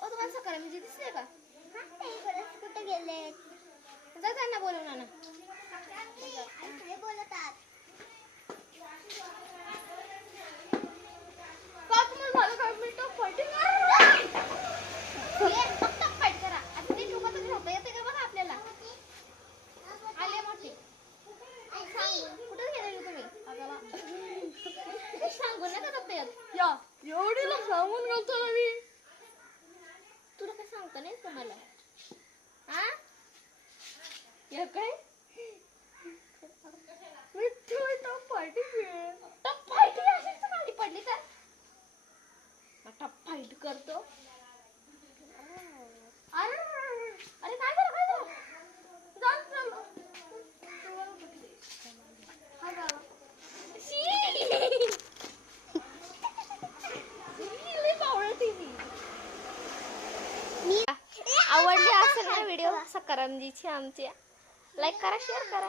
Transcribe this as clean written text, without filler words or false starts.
तुम्हाला सकाळी म्हणजे दिसले का? कुठे गेले? जा त्यांना बोलवून आणा. काय बोलतात? एवढीला सांगून गेलतो ना मी. तुला काय सांगता नाही तुम्हाला? हा या काय मी टप फाईट अशीच खाली पडली तर टप फाईट करतो. अरे अरे काय झालं काय झालं? जाऊन चाललो. हा बाबा आवडली असेल ना व्हिडिओ सकारामजीची आमच्या लाईक करा शेअर करा.